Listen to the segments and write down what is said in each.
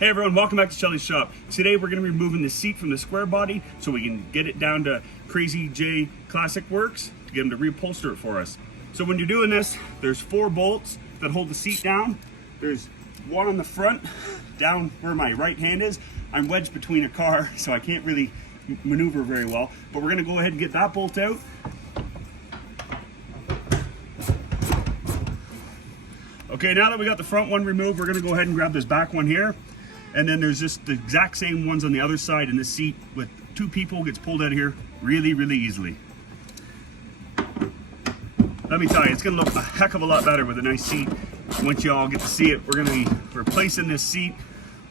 Hey everyone, welcome back to Shelly's shop. Today we're going to be removing the seat from the square body so we can get it down to Crazy J Classic Works to get him to reupholster it for us. So when you're doing this, there's 4 bolts that hold the seat down. There's one on the front, down where my right hand is. I'm wedged between a car, so I can't really maneuver very well. But we're going to go ahead and get that bolt out. Okay, now that we got the front one removed, we're going to go ahead and grab this back one here. And then there's just the exact same ones on the other side, and this seat with 2 people gets pulled out of here really, really easily. Let me tell you, it's gonna look a heck of a lot better with a nice seat. Once you all get to see it, we're gonna be replacing this seat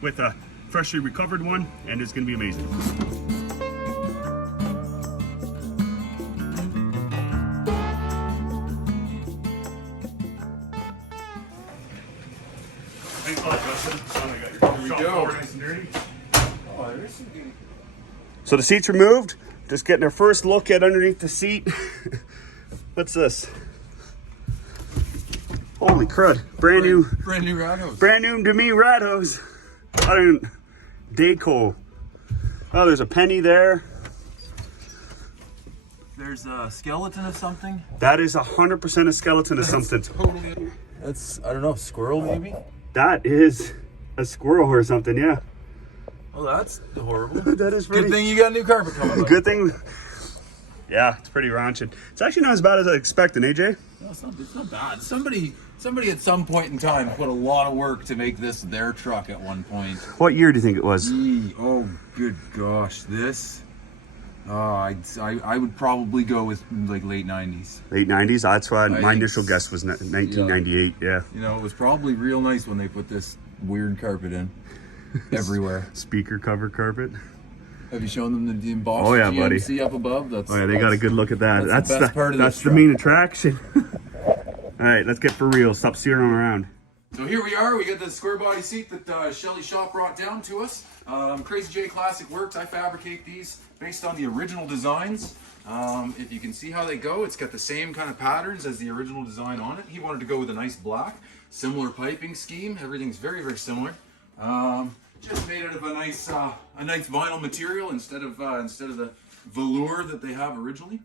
with a freshly recovered one, and it's gonna be amazing. Thanks a lot, Justin. Here we go. Nice and dirty. Oh, there's some good. So the seat's removed. Just getting our first look at underneath the seat. What's this? Holy crud! Brand new Rados. Brand new to me Rados. I don't. Deco. Oh, there's a penny there. There's a skeleton of something. That is 100% a skeleton of something. Totally. That's, I don't know, squirrel maybe? That is a squirrel or something, yeah. Well, that's horrible. That is pretty. Good thing you got new carpet coming up. Good thing. Yeah, it's pretty rancid. It's actually not as bad as I expected, AJ. No, it's not bad. Somebody at some point in time put a lot of work to make this their truck at one point. What year do you think it was? Oh, good gosh. This, I would probably go with like late 90s. Late 90s? That's why my initial guess was 1998, yeah. You know, it was probably real nice when they put this weird carpet in everywhere. Speaker cover carpet. Have you shown them the embossed GMC up above? That's, oh yeah, they got a good look at that. That's the best part of that's this the truck. main attraction. All right, let's get for real. Stop steering around. So here we are. We got the square body seat that Shelly's shop brought down to us. Crazy J Classic Works. I fabricate these based on the original designs. If you can see how they go, it's got the same kind of patterns as the original design on it. He wanted to go with a nice black, similar piping scheme. Everything's very, very similar. Just made out of a nice vinyl material instead of the velour that they have originally.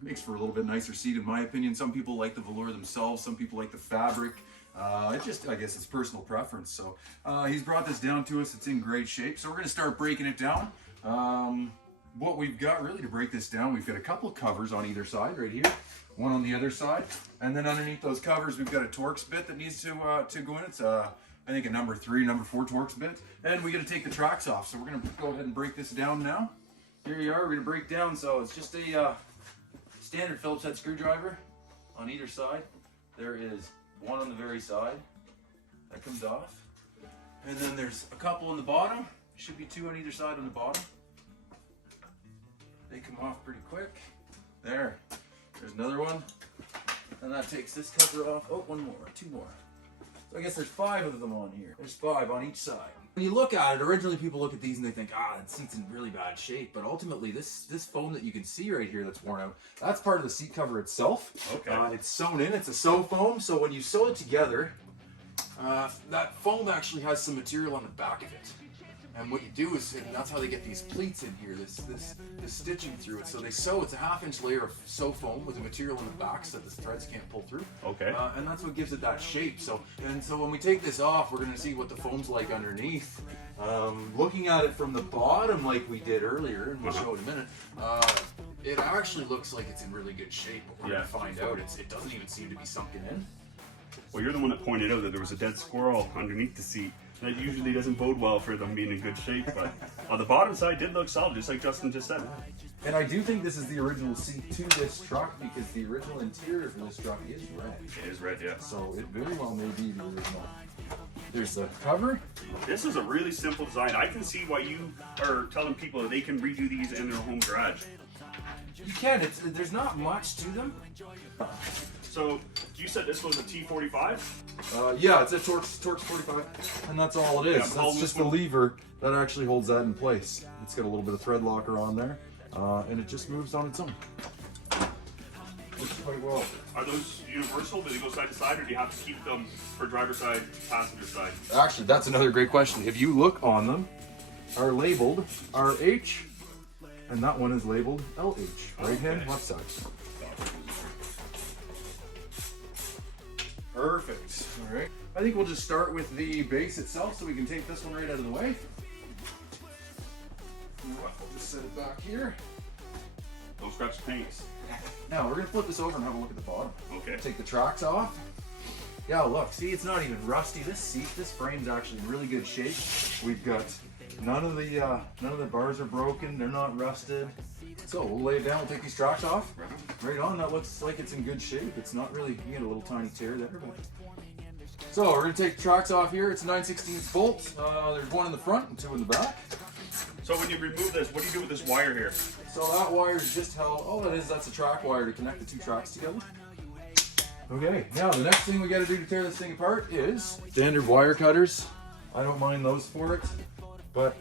Makes for a little bit nicer seat in my opinion. Some people like the velour themselves, some people like the fabric. I guess it's personal preference. So he's brought this down to us. It's in great shape. So we're going to start breaking it down. What we've got really to break this down, we've got a couple of covers on either side right here, one on the other side, and then underneath those covers we've got a Torx bit that needs to go in. It's I think a number 3, number 4 Torx bit, and we got to take the tracks off. So we're going to go ahead and break this down now. Here we are. We're going to break down. So it's just a standard Phillips head screwdriver on either side. There is one on the very side that comes off, and then there's a couple on the bottom. Should be 2 on either side on the bottom. They come off pretty quick. There's another one, and that takes this cover off. Oh, 1 more, 2 more. So I guess there's 5 of them on here. There's 5 on each side. When you look at it, originally people look at these and they think, that seat's in really bad shape. But ultimately, this foam that you can see right here that's worn out, that's part of the seat cover itself. Okay. It's sewn in. It's a sew foam. So when you sew it together, that foam actually has some material on the back of it. And what you do is, and that's how they get these pleats in here, this stitching through it. So they sew, it's a 1/2-inch layer of sew foam with the material on the back so that the threads can't pull through. Okay. And that's what gives it that shape. So when we take this off, we're gonna see what the foam's like underneath. Looking at it from the bottom like we did earlier, and we'll show it in a minute, it actually looks like it's in really good shape, but we're gonna find out it doesn't even seem to be sunken in. Well, you're the one that pointed out that there was a dead squirrel underneath the seat. That usually doesn't bode well for them being in good shape, but on the bottom side did look solid, just like Justin just said. And I do think this is the original seat to this truck because the original interior for this truck is red. It is red, yeah. So it very well may be the original. There's the cover. This is a really simple design. I can see why you are telling people that they can redo these in their home garage. You can. There's not much to them. So you said this was a T45? Yeah, it's a Torx 45, and that's all it is. Yeah, that's just the lever that actually holds that in place. It's got a little bit of thread locker on there, and it just moves on its own. works quite well. Are those universal? Do they go side to side, or do you have to keep them for driver's side, passenger side? Actually, that's another great question. If you look on them, are labeled RH, and that one is labeled LH. Right hand, left side. Perfect. All right. I think we'll just start with the base itself, so we can take this one right out of the way. You know what? We'll just set it back here. Don't scratch the paints. Now we're gonna flip this over and have a look at the bottom. Okay. Take the tracks off. Yeah, look, see, it's not even rusty. This frame's actually in really good shape. We've got none of the bars are broken. They're not rusted. So we'll lay it down. We'll take these tracks off. Right on. That looks like it's in good shape. It's not really. You get a little tiny tear there. So we're gonna take the tracks off here. It's a 9/16 bolt. There's one in the front and two in the back. So when you remove this, what do you do with this wire here? So that wire is just held. All that is, that's a track wire to connect the two tracks together. Okay, now the next thing we got to do to tear this thing apart is standard wire cutters. I don't mind those for it, but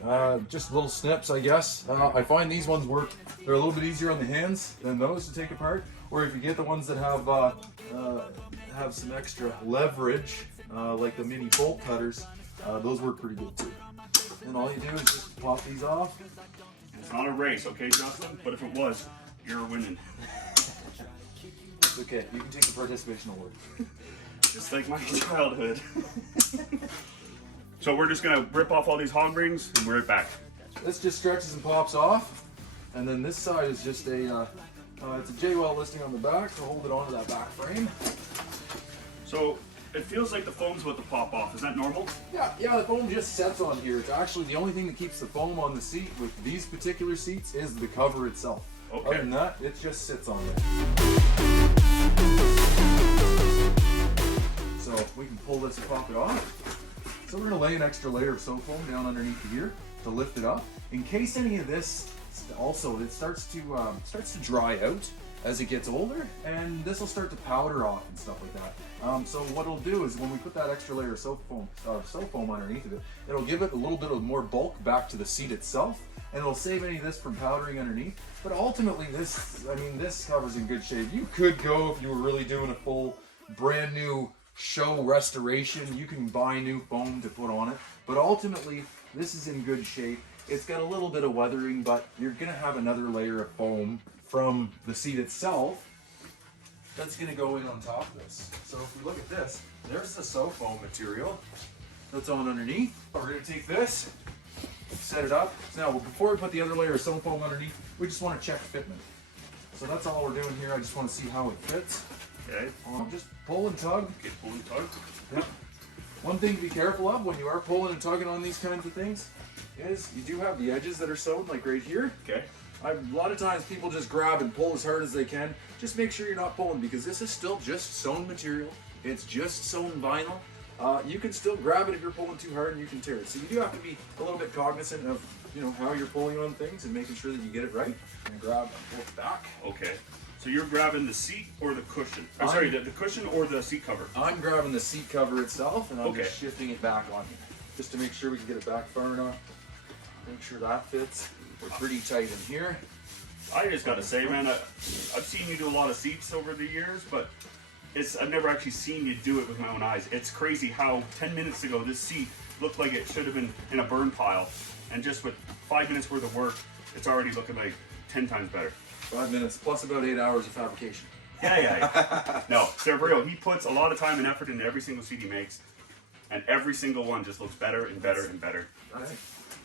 just little snips, I guess. I find these ones work. They're a little bit easier on the hands than those to take apart. Or if you get the ones that have some extra leverage, like the mini bolt cutters, those work pretty good too. And all you do is just pop these off. It's not a race, okay, Justin? But if it was, you're winning. It's okay. You can take the participation award. Just like my childhood. So we're just gonna rip off all these hog rings and we're right back. This just stretches and pops off, and then this side is just a it's a J-well listing on the back to hold it onto that back frame. So it feels like the foam's about to pop off. Is that normal? Yeah, the foam just sets on here. It's actually the only thing that keeps the foam on the seat with these particular seats is the cover itself. Okay. Other than that, it just sits on there. So we can pull this and pop it off. So we're gonna lay an extra layer of soap foam down underneath here to lift it up. In case any of this also, it starts to dry out as it gets older, and this will start to powder off and stuff like that. So what it'll do is when we put that extra layer of soap foam underneath of it, it'll give it a little bit of more bulk back to the seat itself, and it'll save any of this from powdering underneath. But ultimately, this cover's in good shape. You could go, if you were really doing a full brand new show restoration, you can buy new foam to put on it. But ultimately, this is in good shape. It's got a little bit of weathering, but you're gonna have another layer of foam from the seat itself that's gonna go in on top of this. So if we look at this, there's the soap foam material that's on underneath. We're gonna take this, set it up. Now, before we put the other layer of soap foam underneath, we just wanna check fitment. So that's all we're doing here. I just wanna see how it fits. Okay. Just pull and tug. Okay, pull and tug. Yep. One thing to be careful of when you are pulling and tugging on these kinds of things is you do have the edges that are sewn, like right here. Okay. A lot of times people just grab and pull as hard as they can. Just make sure you're not pulling, because this is still just sewn material. It's just sewn vinyl. You can still grab it if you're pulling too hard and you can tear it. So you do have to be a little bit cognizant of how you're pulling on things and making sure that you get it right. And grab and pull it back. Okay. So you're grabbing the seat or the cushion? I'm sorry, the cushion or the seat cover? I'm grabbing the seat cover itself, and I'm Okay. just shifting it back on here, just to make sure we can get it back far enough. Make sure that fits. We're pretty tight in here. I just gotta say, man, I've seen you do a lot of seats over the years, but I've never actually seen you do it with my own eyes. It's crazy how 10 minutes ago this seat looked like it should have been in a burn pile, and just with 5 minutes worth of work, it's already looking like 10 times better. 5 minutes plus about 8 hours of fabrication. Yeah. No, for real. He puts a lot of time and effort into every single seat he makes, and every single one just looks better and better and better. Okay.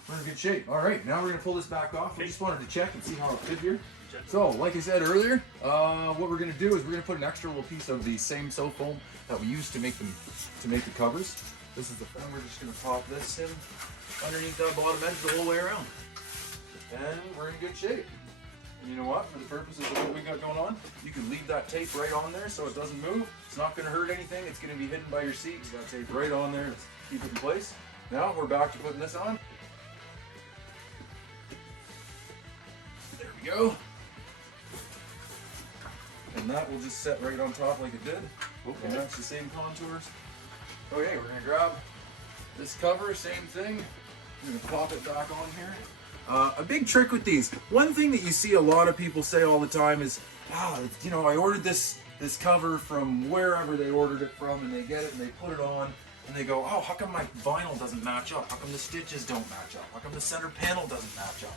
We're in good shape. All right, now we're gonna pull this back off. We just wanted to check and see how it fit here. So, like I said earlier, what we're gonna do is we're gonna put an extra little piece of the same soap foam that we used to make the covers. This is the foam. We're just gonna pop this in underneath that bottom edge the whole way around, and we're in good shape. And you know what? For the purposes of what we got going on, you can leave that tape right on there so it doesn't move. It's not gonna hurt anything. It's gonna be hidden by your seat. You got tape right on there to keep it in place. Now we're back to putting this on. There we go. And that will just set right on top like it did. Okay. Match the same contours. Okay, we're gonna grab this cover, same thing. I'm gonna pop it back on here. A big trick with these, one thing that you see a lot of people say all the time is, you know, I ordered this cover from wherever they ordered it from, and they get it and they put it on, and they go, oh, how come my vinyl doesn't match up? How come the stitches don't match up? How come the center panel doesn't match up?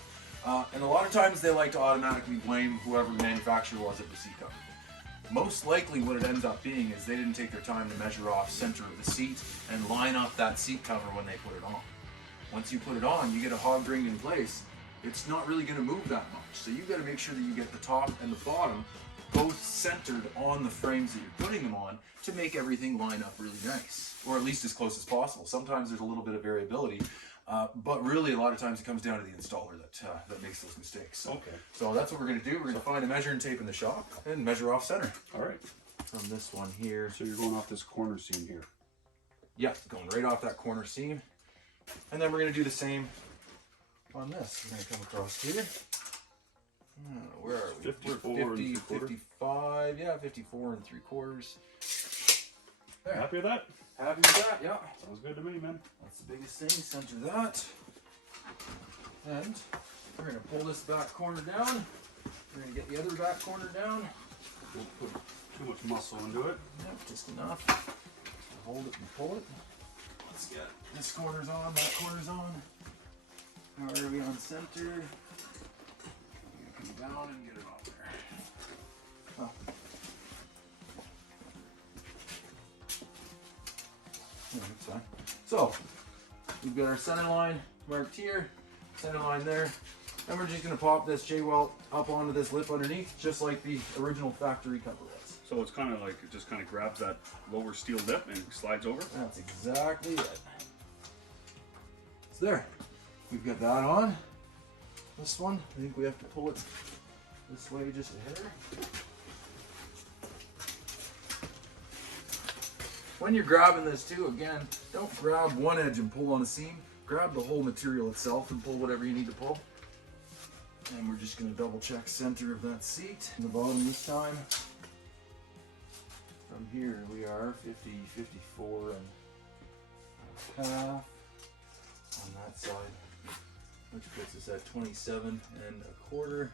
And a lot of times they like to automatically blame whoever the manufacturer was at the seat cover. Most likely what it ends up being is they didn't take their time to measure off center of the seat and line up that seat cover when they put it on. Once you put it on, you get a hog ring in place, it's not really going to move that much. So you got to make sure that you get the top and the bottom both centered on the frames that you're putting them on to make everything line up really nice, or at least as close as possible. Sometimes there's a little bit of variability, but really a lot of times it comes down to the installer that makes those mistakes. Okay. So that's what we're going to do. We're going to find a measuring tape in the shop and measure off center. All right. From this one here. So you're going off this corner seam here. Yeah, going right off that corner seam. And then we're going to do the same on this. We're going to come across here. Where are we? 54 We're 50, and 3/4. 55, yeah, 54 and 3/4. There. Happy with that? Happy with that, yeah. Sounds good to me, man. That's the biggest thing, center that. And we're going to pull this back corner down. We're going to get the other back corner down. We'll put too much muscle into it. Yep, just enough. Hold it and pull it. Let's get this corner's on, that corner's on. How are we on center? Come down and get it on there. Oh. Yeah, that's fine. So, we've got our center line marked here, center line there, and we're just going to pop this J-welt up onto this lip underneath, just like the original factory cover was. So it's kind of like, it just kind of grabs that lower steel lip and slides over? That's exactly it. It's there. We've got that on. This one, I think we have to pull it this way just a hair. When you're grabbing this too, again, don't grab one edge and pull on a seam. Grab the whole material itself and pull whatever you need to pull. And we're just going to double check center of that seat. And the bottom this time. From here we are 50, 54 and a half on that side, which puts us at 27 1/4. And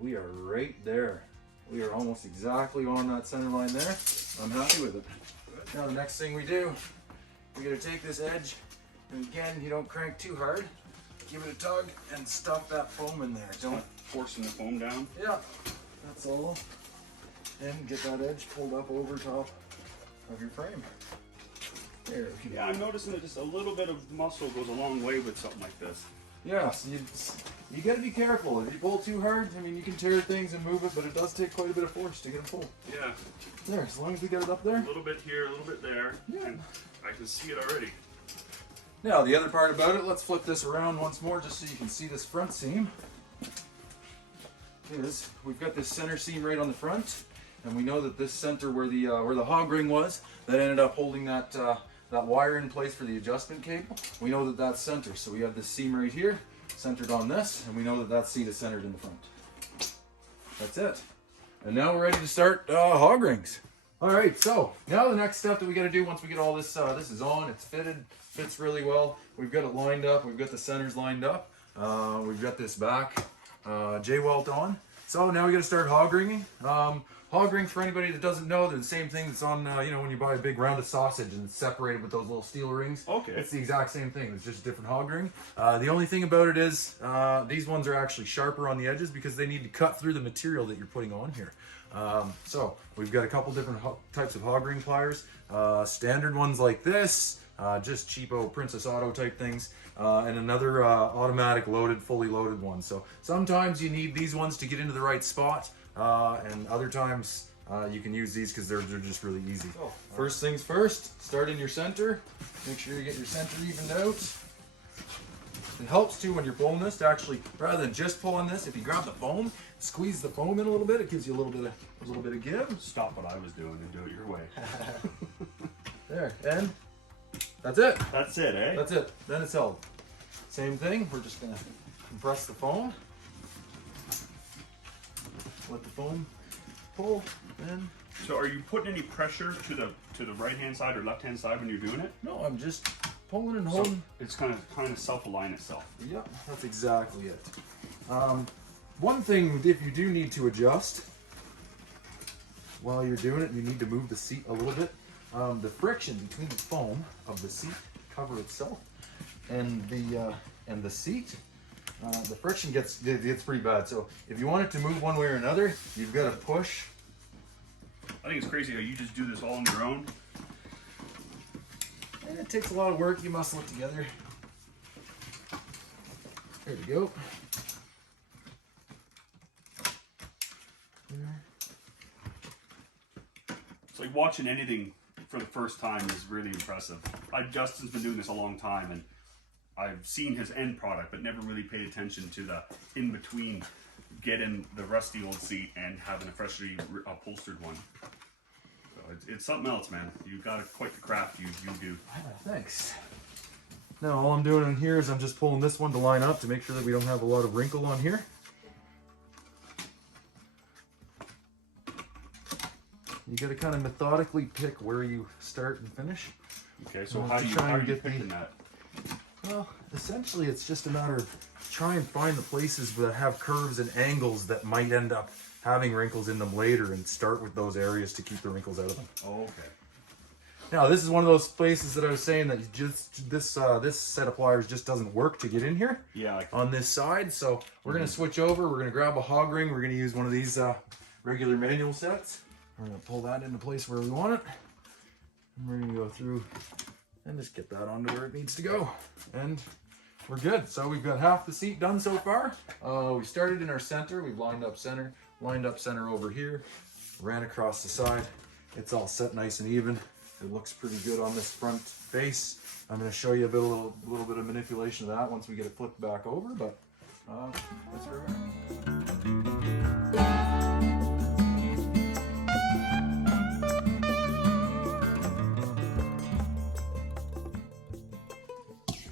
we are right there. We are almost exactly on that center line there. I'm happy with it. Now the next thing we do, we gotta take this edge, and again, you don't crank too hard. Give it a tug and stuff that foam in there. Don't Forcing the foam down. Yeah, that's all. And get that edge pulled up over top of your frame. There we go. Yeah, I'm noticing that just a little bit of muscle goes a long way with something like this. Yeah, so you got to be careful. If you pull too hard, I mean, you can tear things and move it, but it does take quite a bit of force to get it pulled. Yeah. There, as long as we get it up there. A little bit here, a little bit there. Yeah. And I can see it already. Now, the other part about it, let's flip this around once more just so you can see this front seam. Is we've got this center seam right on the front, and we know that this center where the hog ring was, that ended up holding that that wire in place for the adjustment cable. We know that that's center, so we have this seam right here, centered on this, and we know that that seat is centered in the front. That's it. And now we're ready to start hog rings. All right, so now the next step that we got to do once we get all this, this is on, it's fitted, fits really well. We've got it lined up, we've got the centers lined up, we've got this back J-welt on. So now we got to start hog ringing. Hog rings, for anybody that doesn't know, they're the same thing that's on, you know, when you buy a big round of sausage and it's separated with those little steel rings. Okay. It's the exact same thing. It's just a different hog ring. The only thing about it is these ones are actually sharper on the edges because they need to cut through the material that you're putting on here. So we've got a couple different types of hog ring pliers. Standard ones like this, just cheapo Princess Auto type things. And another automatic loaded, fully loaded one. So sometimes you need these ones to get into the right spot. And other times you can use these because they're just really easy. Oh, first things first, start in your center. Make sure you get your center evened out. It helps too when you're pulling this to actually, rather than just pulling this, if you grab the foam, squeeze the foam in a little bit, it gives you a little bit of give. Stop what I was doing and do it your way. There, and that's it. That's it, eh? That's it. Then it's held. Same thing, we're just gonna compress the foam. Let the foam pull in. So are you putting any pressure to the right hand side or left hand side when you're doing it? No, I'm just pulling and So holding. it's kind of self-align itself. Yep, that's exactly it. one thing, if you do need to adjust while you're doing it, you need to move the seat a little bit. The friction between the foam of the seat cover itself and the seat, the friction gets pretty bad. So if you want it to move one way or another, you've got to push. I think it's crazy how you just do this all on your own. And it takes a lot of work. You muscle it together. There we go. It's like watching anything for the first time is really impressive. Justin's been doing this a long time, and I've seen his end product, but never really paid attention to the in between getting the rusty old seat and having a freshly upholstered one. So it's something else, man. You've got quite the craft you do. Thanks. Now all I'm doing in here is I'm just pulling this one to line up to make sure that we don't have a lot of wrinkle on here. You got to kind of methodically pick where you start and finish. Okay, so how are you picking that? Well, essentially it's just a matter of trying to find the places that have curves and angles that might end up having wrinkles in them later, and start with those areas to keep the wrinkles out of them. Oh, okay. Now this is one of those places that I was saying that you just this set of pliers just doesn't work to get in here. Yeah. On this side, so we're gonna switch over. We're gonna grab a hog ring. We're gonna use one of these regular manual sets. We're gonna pull that into place where we want it. And we're gonna go through and just get that onto where it needs to go. And we're good. So we've got half the seat done so far. We started in our center. We've lined up center over here, ran across the side. It's all set nice and even. It looks pretty good on this front face. I'm gonna show you a little bit of manipulation of that once we get it flipped back over, but that's where we're at.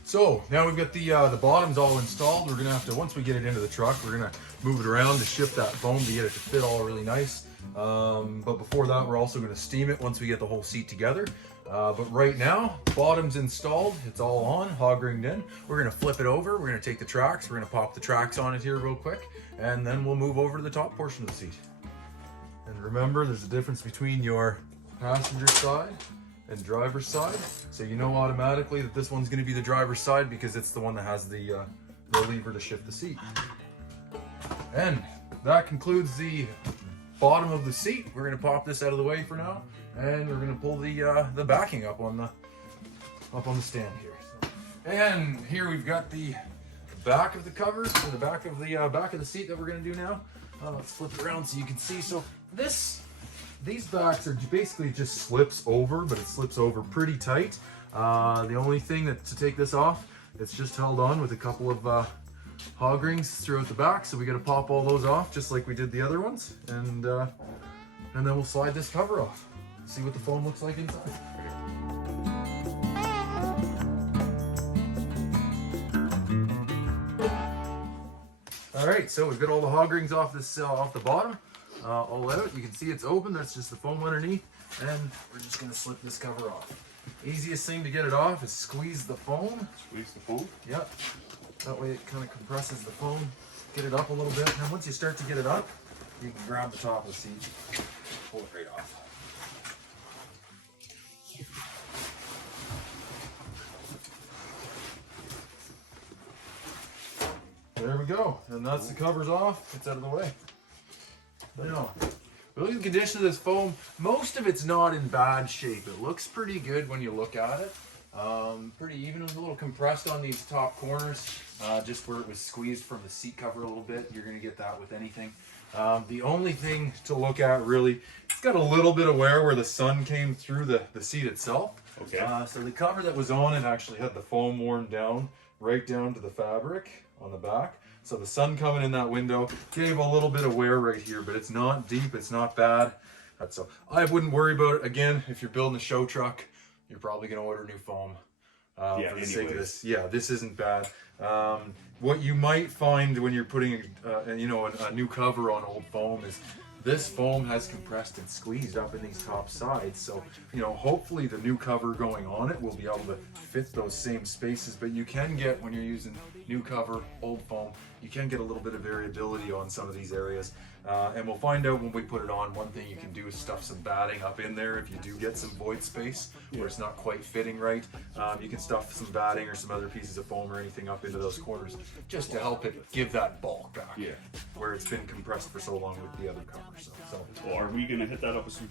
So now we've got the bottoms all installed. We're gonna have to, once we get it into the truck, we're gonna move it around to shift that foam to get it to fit all really nice. But before that, we're also gonna steam it once we get the whole seat together. But right now, bottom's installed, it's all on, hog ringed in. We're gonna flip it over, we're gonna take the tracks, we're gonna pop the tracks on it here real quick, and then we'll move over to the top portion of the seat. And remember, there's a difference between your passenger side and driver's side, so you know automatically that this one's going to be the driver's side because it's the one that has the lever to shift the seat. And that concludes the bottom of the seat. We're going to pop this out of the way for now, and we're going to pull the backing up on the stand here. And here we've got the back of the covers for the back of the seat that we're going to do now. Let's flip it around so you can see. So these backs are basically just slips over, but it slips over pretty tight. The only thing to take this off, it's just held on with a couple of hog rings throughout the back. So we got to pop all those off just like we did the other ones, and then we'll slide this cover off. See what the foam looks like inside. All right, so we've got all the hog rings off the bottom. All out. You can see it's open. That's just the foam underneath, and we're just going to slip this cover off. Easiest thing to get it off is squeeze the foam. Squeeze the foam? Yep. That way it kind of compresses the foam. Get it up a little bit, and once you start to get it up, you can grab the top of the seat, pull it right off. There we go, and that's the covers off. It's out of the way. Now, look at the condition of this foam. Most of it's not in bad shape. It looks pretty good when you look at it. Pretty even. It was a little compressed on these top corners, just where it was squeezed from the seat cover a little bit. You're going to get that with anything. The only thing to look at really, it's got a little bit of wear where the sun came through the seat itself. Okay. So the cover that was on it actually had the foam worn down, right down to the fabric on the back. So the sun coming in that window gave a little bit of wear right here, but it's not deep, it's not bad. So I wouldn't worry about it. Again, if you're building a show truck, you're probably going to order new foam. Yeah, for the sake of this. Yeah, this isn't bad. What you might find when you're putting a new cover on old foam is this foam has compressed and squeezed up in these top sides. So, hopefully the new cover going on it will be able to fit those same spaces, but you can get, when you're using new cover, old foam. You can get a little bit of variability on some of these areas. And we'll find out when we put it on. One thing you can do is stuff some batting up in there if you do get some void space where it's not quite fitting right. You can stuff some batting or some other pieces of foam or anything up into those corners just to help it give that bulk back where it's been compressed for so long with the other cover. So well, are we going to hit that up with some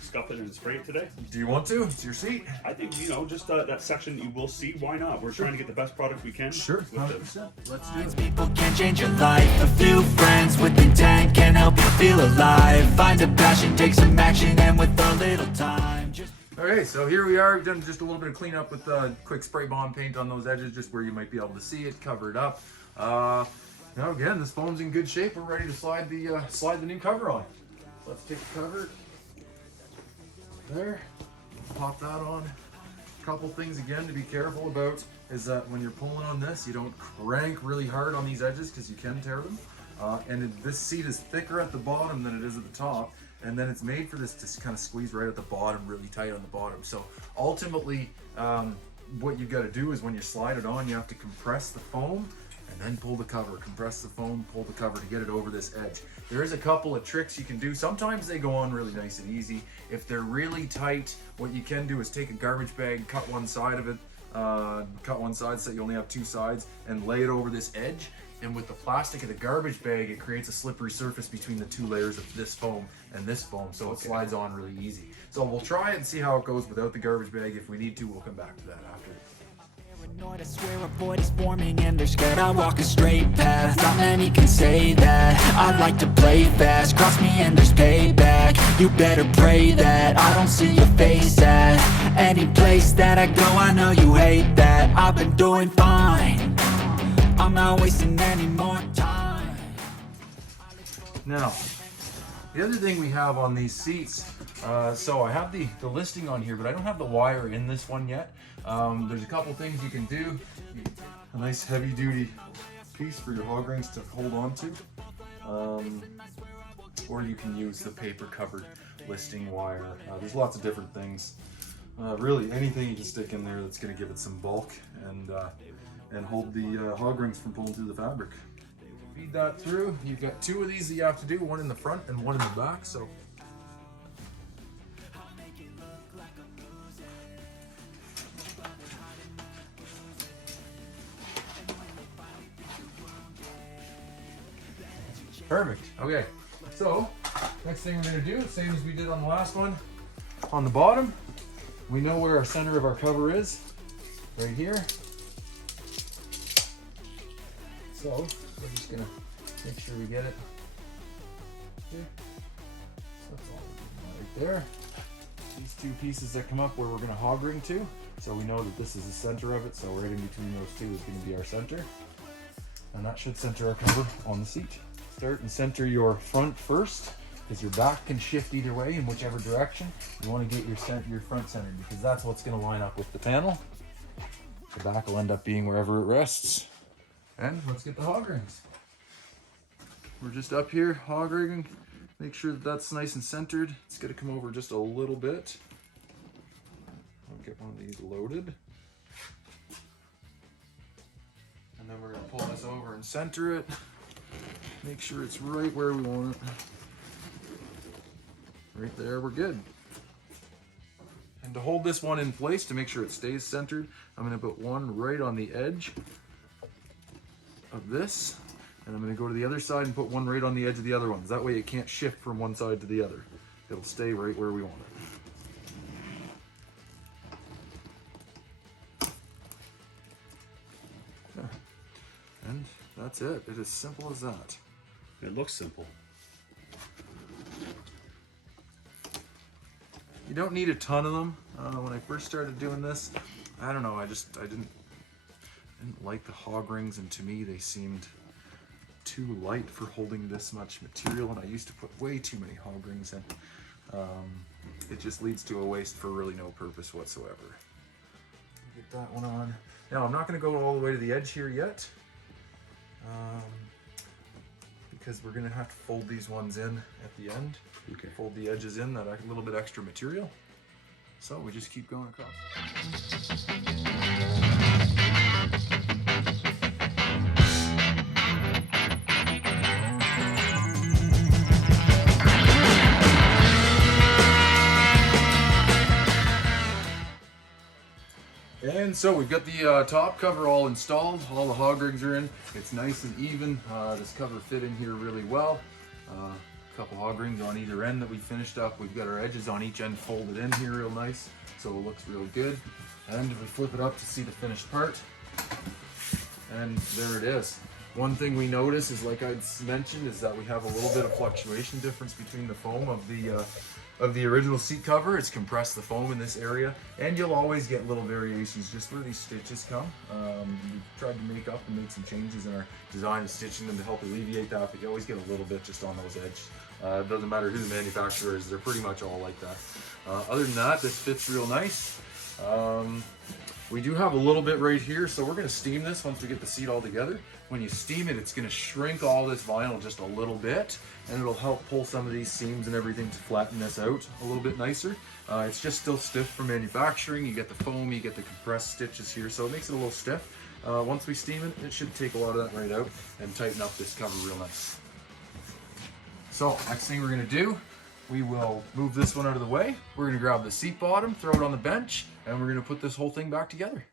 scuff it and spray it today? do you want to? It's your seat. I think, you know, just that section you will see. Why not? We're trying to get the best product we can. Sure, with 100%. Let's do it. People can change your life. A few friends with intent can help you feel alive. Find a passion, take some action, and with a little time, just... Okay, so here we are. We've done just a little bit of cleanup with quick spray bond paint on those edges, just where you might be able to see it, cover it up. Now again, this foam's in good shape. We're ready to slide the new cover on. Let's take the cover there, pop that on. A couple things again to be careful about is that when you're pulling on this, you don't crank really hard on these edges because you can tear them. This seat is thicker at the bottom than it is at the top, and then it's made for this to kind of squeeze right at the bottom, really tight on the bottom. So ultimately, what you've got to do is when you slide it on, you have to compress the foam and then pull the cover, compress the foam, pull the cover to get it over this edge. There is a couple of tricks you can do. Sometimes they go on really nice and easy. If they're really tight, what you can do is take a garbage bag, cut one side of it, cut one side so you only have two sides, and lay it over this edge. And with the plastic of the garbage bag, it creates a slippery surface between the two layers of this foam and this foam, so it slides on really easy. So we'll try it and see how it goes without the garbage bag. If we need to, we'll come back to that after. I swear a void is forming and they're scared I walk a straight path. Not many can say that. I like to play fast. Cross me and there's payback. You better pray that I don't see your face at any place that I go. I know you hate that. I've been doing fine. I'm not wasting any more time. Now, the other thing we have on these seats, so I have the listing on here, but I don't have the wire in this one yet. There's a couple things you can do. A nice heavy duty piece for your hog rings to hold on to. Or you can use the paper covered listing wire. There's lots of different things. Really anything you can stick in there that's going to give it some bulk and hold the hog rings from pulling through the fabric. Feed that through. You've got two of these that you have to do, one in the front and one in the back. So perfect. Okay, so next thing we're going to do, same as we did on the last one, on the bottom, we know where our center of our cover is, right here. So we're just going to make sure we get it here. So that's all we're doing right there. These two pieces that come up where we're going to hog ring to, so we know that this is the center of it, so right in between those two is going to be our center. And that should center our cover on the seat. Start and center your front first, because your back can shift either way in whichever direction. You want to get your front centered, because that's what's going to line up with the panel. The back will end up being wherever it rests. And let's get the hog rings. We're just up here hog rigging. Make sure that that's nice and centered. It's going to come over just a little bit. I'll get one of these loaded. And then we're going to pull this over and center it. Make sure it's right where we want it. Right there, we're good. And to hold this one in place, to make sure it stays centered, I'm going to put one right on the edge of this. And I'm going to go to the other side and put one right on the edge of the other ones. That way it can't shift from one side to the other. It'll stay right where we want it. Yeah. And that's it. It is simple as that. It looks simple. You don't need a ton of them. When I first started doing this, I don't know, I didn't like the hog rings, and to me they seemed too light for holding this much material, and I used to put way too many hog rings in. It just leads to a waste for really no purpose whatsoever. Get that one on. Now I'm not going to go all the way to the edge here yet, because we're going to have to fold these ones in at the end. Okay. Fold the edges in, that little bit extra material. So we just keep going across. And so we've got the top cover all installed. All the hog rigs are in. It's nice and even. This cover fit in here really well. A couple hog rings on either end that we finished up. We've got our edges on each end folded in here real nice, so it looks real good. And if we flip it up to see the finished part, and there it is. One thing we notice is, like I mentioned, is that we have a little bit of fluctuation difference between the foam of the original seat cover. It's compressed the foam in this area, and you'll always get little variations just where these stitches come. We've tried to make some changes in our design of stitching them to help alleviate that, but you always get a little bit just on those edges. It doesn't matter who the manufacturer is, they're pretty much all like that. Other than that, this fits real nice. We do have a little bit right here, so we're going to steam this once we get the seat all together. When you steam it, it's going to shrink all this vinyl just a little bit, and it'll help pull some of these seams and everything to flatten this out a little bit nicer. It's just still stiff from manufacturing. You get the foam, you get the compressed stitches here, so it makes it a little stiff. Once we steam it, it should take a lot of that right out and tighten up this cover real nice. So next thing we're going to do, we will move this one out of the way. We're going to grab the seat bottom, throw it on the bench, and we're going to put this whole thing back together.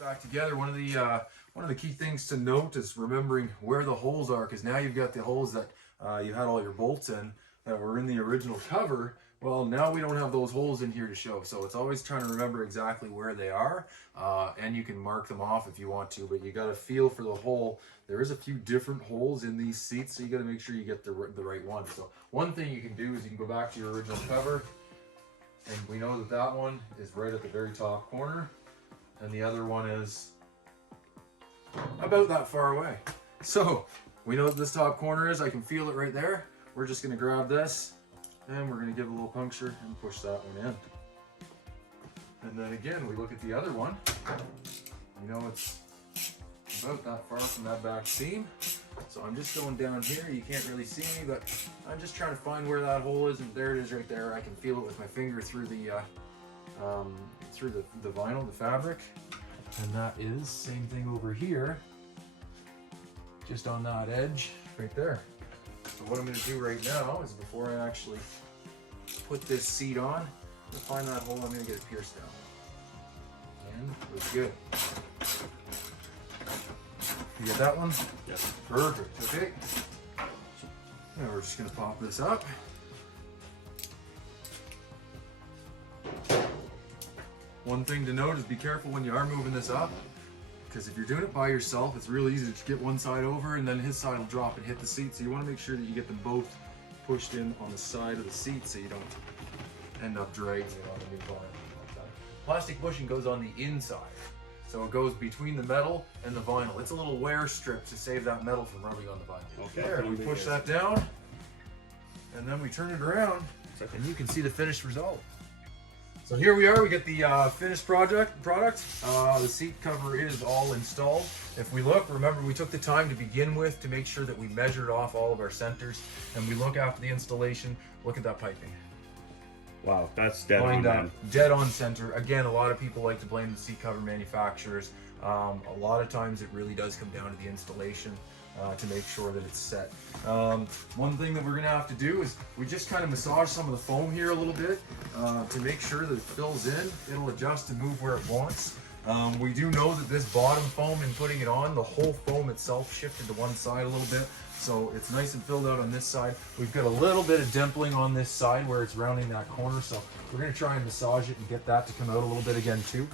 Back together, one of the key things to note is remembering where the holes are, because now you've got the holes that you had all your bolts in that were in the original cover. Well, now we don't have those holes in here to show, so it's always trying to remember exactly where they are, and you can mark them off if you want to, but you got to feel for the hole. There is a few different holes in these seats, so you got to make sure you get the right one. So one thing you can do is you can go back to your original cover, and we know that that one is right at the very top corner, and the other one is about that far away. So we know that this top corner is, I can feel it right there. We're just going to grab this, and we're going to give it a little puncture and push that one in. And then again, we look at the other one. You know, it's about that far from that back seam. So I'm just going down here. You can't really see me, but I'm just trying to find where that hole is, and there it is right there. I can feel it with my finger through the vinyl, the fabric. And that is same thing over here, just on that edge right there. So what I'm going to do right now is, before I actually put this seat on, I'm going to find that hole. I'm going to get it pierced down. And we're good. You get that one? Yes. Perfect. Okay. Now we're just going to pop this up. One thing to note is be careful when you are moving this up, because if you're doing it by yourself, it's real easy to get one side over and then his side will drop and hit the seat. So you want to make sure that you get them both pushed in on the side of the seat so you don't end up dragging it on the new vinyl like that. Plastic bushing goes on the inside, so it goes between the metal and the vinyl. It's a little wear strip to save that metal from rubbing on the vinyl. Okay. There, we push that down, and then we turn it around, and you can see the finished result. So here we are, we get the finished product. The seat cover is all installed. If we look, remember we took the time to begin with to make sure that we measured off all of our centers, and we look after the installation, look at that piping. Wow, that's dead Lined on, up, man. dead on center. Again, a lot of people like to blame the seat cover manufacturers. A lot of times it really does come down to the installation to make sure that it's set. One thing that we're gonna have to do is we just kind of massage some of the foam here a little bit to make sure that it fills in. It'll adjust and move where it wants. We do know that this bottom foam, in putting it on, the whole foam itself shifted to one side a little bit. So it's nice and filled out on this side. We've got a little bit of dimpling on this side where it's rounding that corner. So we're gonna try and massage it and get that to come out a little bit again too.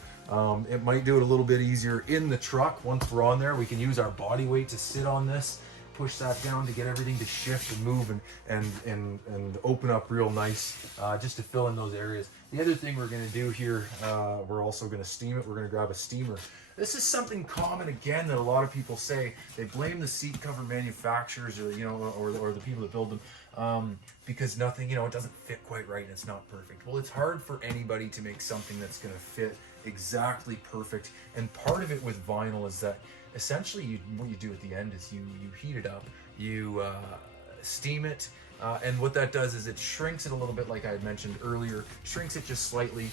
It might do it a little bit easier in the truck. Once we're on there, we can use our body weight to sit on this, push that down to get everything to shift and move and open up real nice, just to fill in those areas. The other thing we're gonna do here, we're also gonna steam it. We're gonna grab a steamer. This is something common, again, that a lot of people say. They blame the seat cover manufacturers, or or the people that build them, because nothing, it doesn't fit quite right and it's not perfect. Well, it's hard for anybody to make something that's going to fit exactly perfect. And part of it with vinyl is that essentially what you do at the end is you heat it up, you steam it, and what that does is it shrinks it a little bit, like I had mentioned earlier, shrinks it just slightly,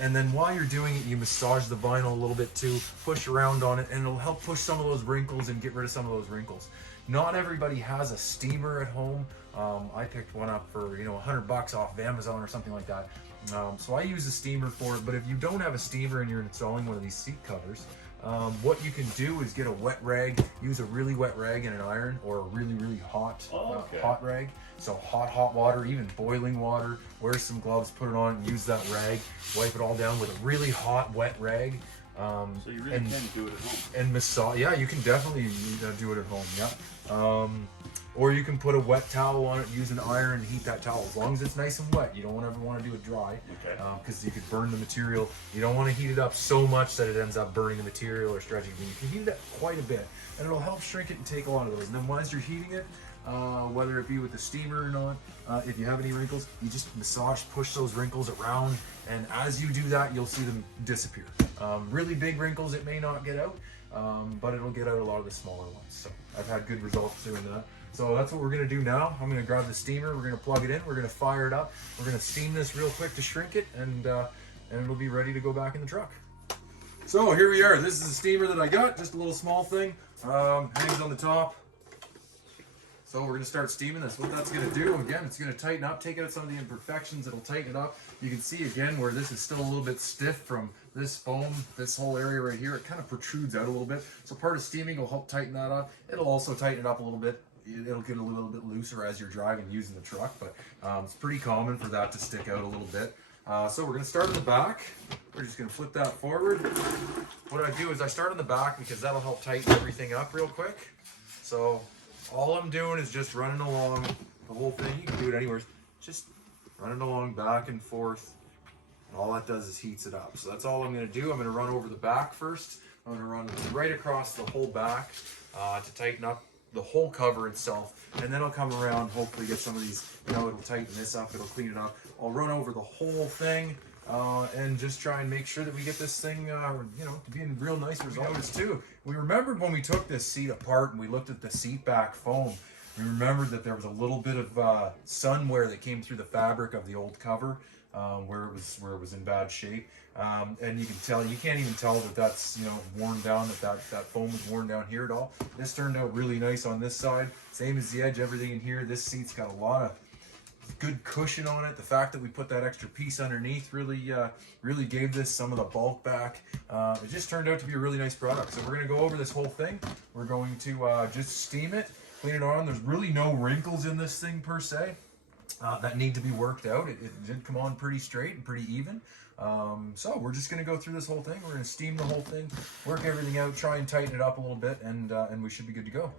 and then while you're doing it, you massage the vinyl a little bit too, push around on it, and it'll help push some of those wrinkles and get rid of some of those wrinkles. Not everybody has a steamer at home. I picked one up for $100 off of Amazon or something like that. So I use a steamer for it, but if you don't have a steamer and you're installing one of these seat covers, what you can do is get a wet rag, use a really wet rag and an iron, or a really hot hot rag. So hot water, even boiling water, wear some gloves, put it on, use that rag, wipe it all down with a really hot wet rag. So you really can do it at home. And massage, yeah, you can definitely do it at home, yeah. Or you can put a wet towel on it, use an iron, and heat that towel. As long as it's nice and wet, you don't ever want to do it dry, because you could burn the material. You don't want to heat it up so much that it ends up burning the material or stretching it. You can heat it up quite a bit, and it'll help shrink it and take a lot of those. And then once you're heating it, whether it be with the steamer or not, if you have any wrinkles, you just massage, push those wrinkles around, and as you do that, you'll see them disappear. Really big wrinkles, it may not get out, but it'll get out a lot of the smaller ones. So I've had good results doing that. So that's what we're gonna do now. I'm gonna grab the steamer, we're gonna plug it in, we're gonna fire it up, we're gonna steam this real quick to shrink it, and it'll be ready to go back in the truck. So here we are. This is the steamer that I got, just a little small thing, hangs on the top. So we're gonna start steaming this. What that's gonna do, again, it's gonna tighten up, take out some of the imperfections, it'll tighten it up. You can see again where this is still a little bit stiff from this foam, this whole area right here, it kind of protrudes out a little bit. So part of steaming will help tighten that up. It'll also tighten it up a little bit. It'll get a little bit looser as you're driving using the truck, but it's pretty common for that to stick out a little bit. So we're gonna start in the back. We're just gonna flip that forward. What I do is I start in the back because that'll help tighten everything up real quick. So all I'm doing is just running along the whole thing. You can do it anywhere. Just running along back and forth. And all that does is heats it up. So that's all I'm gonna do. I'm gonna run over the back first. I'm gonna run right across the whole back to tighten up the whole cover itself, and then I'll come around, hopefully get some of these, it'll tighten this up, it'll clean it up. I'll run over the whole thing and just try and make sure that we get this thing, to be in real nice results too. We remembered when we took this seat apart and we looked at the seat back foam, we remembered that there was a little bit of sun wear that came through the fabric of the old cover, where it was in bad shape. And you can tell, you can't even tell that that's worn down, that foam was worn down here at all. This turned out really nice on this side, same as the edge, everything in here. This seat's got a lot of good cushion on it. The fact that we put that extra piece underneath really gave this some of the bulk back. It just turned out to be a really nice product. So we're going to go over this whole thing. We're going to just steam it, clean it on. There's really no wrinkles in this thing per se that need to be worked out. It did come on pretty straight and pretty even. So we're just going to go through this whole thing. We're going to steam the whole thing, work everything out, try and tighten it up a little bit, and we should be good to go.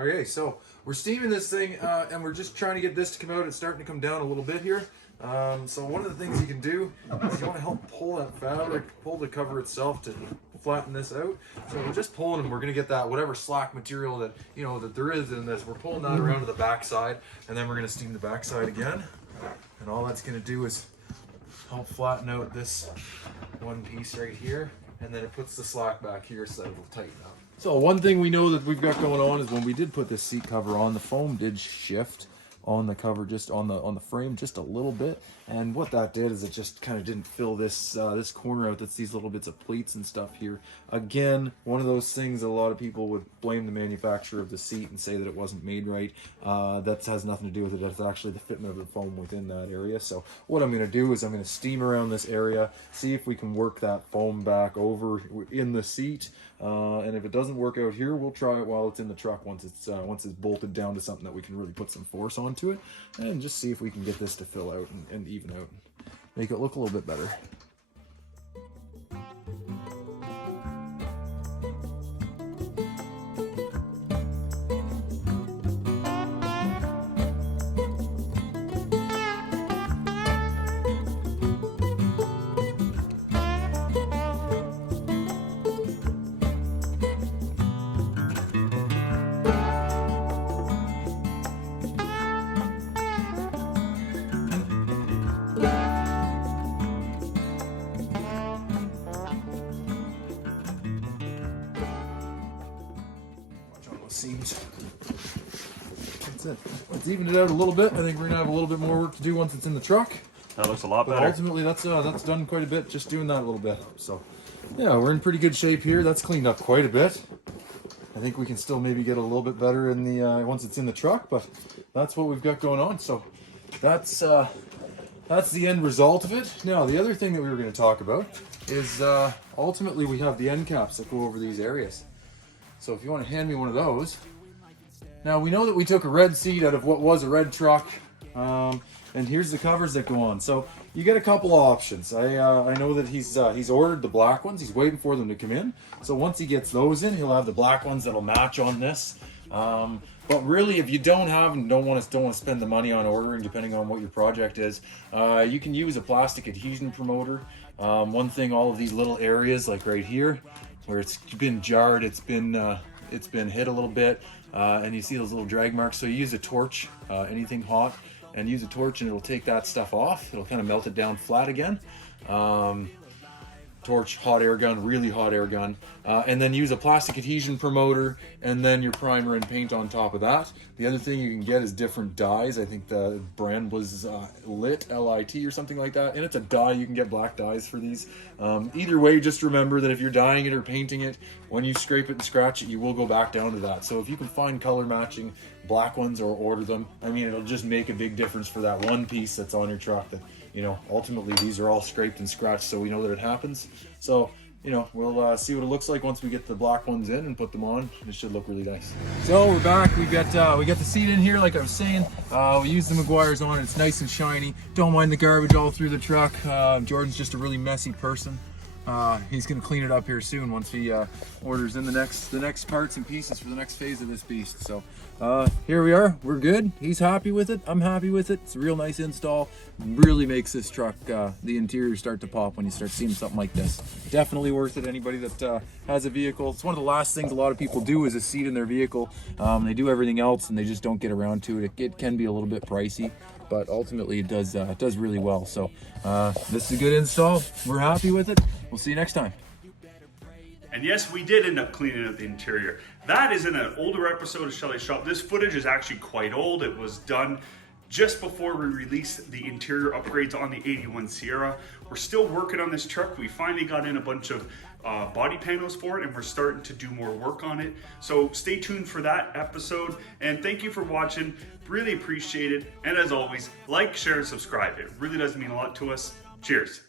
Okay, so we're steaming this thing and we're just trying to get this to come out. It's starting to come down a little bit here. So one of the things you can do is you want to help pull that fabric, pull the cover itself to flatten this out. So we're just pulling and we're going to get that whatever slack material that that there is in this. We're pulling that around to the back side, and then we're going to steam the back side again. And all that's going to do is help flatten out this one piece right here, and then it puts the slack back here so that it'll tighten up. So one thing we know that we've got going on is when we did put this seat cover on, the foam did shift on the cover, just on the frame, just a little bit. And what that did is it just kind of didn't fill this this corner out. That's these little bits of pleats and stuff here. Again, one of those things a lot of people would blame the manufacturer of the seat and say that it wasn't made right. That has nothing to do with it. That's actually the fitment of the foam within that area. So what I'm going to do is I'm going to steam around this area, see if we can work that foam back over in the seat. And if it doesn't work out here, we'll try it while it's in the truck once it's bolted down to something that we can really put some force onto it, and just see if we can get this to fill out and even out, make it look a little bit better. those seams. That's it. Let's even it out a little bit. I think we're gonna have a little bit more work to do once it's in the truck. That looks a lot But better. ultimately, that's done quite a bit just doing that a little bit. So, yeah, we're in pretty good shape here. That's cleaned up quite a bit. I think we can still maybe get a little bit better in the once it's in the truck, but that's what we've got going on. So, that's the end result of it. Now, the other thing that we were going to talk about is ultimately we have the end caps that go over these areas. So, if you want to hand me one of those. Now, we know that we took a red seat out of what was a red truck. And here's the covers that go on. So you get a couple of options. I know that he's ordered the black ones. He's waiting for them to come in. So once he gets those in, he'll have the black ones that'll match on this. But really, if you don't have and don't want to spend the money on ordering, depending on what your project is, you can use a plastic adhesion promoter. One thing, all of these little areas, like right here, where it's been jarred, it's been hit a little bit, and you see those little drag marks. So you use a torch, anything hot, and use a torch and it'll take that stuff off. It'll kind of melt it down flat again. Torch, hot air gun, really hot air gun, and then use a plastic adhesion promoter and then your primer and paint on top of that. The other thing you can get is different dyes. I think the brand was Lit, L-I-T or something like that, and it's a dye. You can get black dyes for these. Either way, just remember that if you're dyeing it or painting it, when you scrape it and scratch it, you will go back down to that. So if you can find color matching black ones or order them, I mean, it'll just make a big difference for that one piece that's on your truck that, you know, ultimately these are all scraped and scratched, so we know that it happens. So, you know, we'll see what it looks like once we get the black ones in and put them on. It should look really nice. So we're back. We got the seat in here, like I was saying. We used the Meguiar's on it. It's nice and shiny. Don't mind the garbage all through the truck. Jordan's just a really messy person. He's gonna clean it up here soon once he orders in the next parts and pieces for the next phase of this beast. So here we are. We're good. He's happy with it. I'm happy with it. It's a real nice install. Really makes this truck, the interior, start to pop when you start seeing something like this. Definitely worth it. Anybody that has a vehicle, it's one of the last things a lot of people do is a seat in their vehicle. They do everything else and they just don't get around to it. It can be a little bit pricey, but ultimately it does really well. So this is a good install. We're happy with it. We'll see you next time. And yes, we did end up cleaning up the interior. That is in an older episode of Shelly's Shop. This footage is actually quite old. It was done just before we released the interior upgrades on the 81 Sierra. We're still working on this truck. We finally got in a bunch of body panels for it, and we're starting to do more work on it. So stay tuned for that episode, and thank you for watching. Really appreciate it. And as always, like, share, and subscribe. It really does mean a lot to us. Cheers.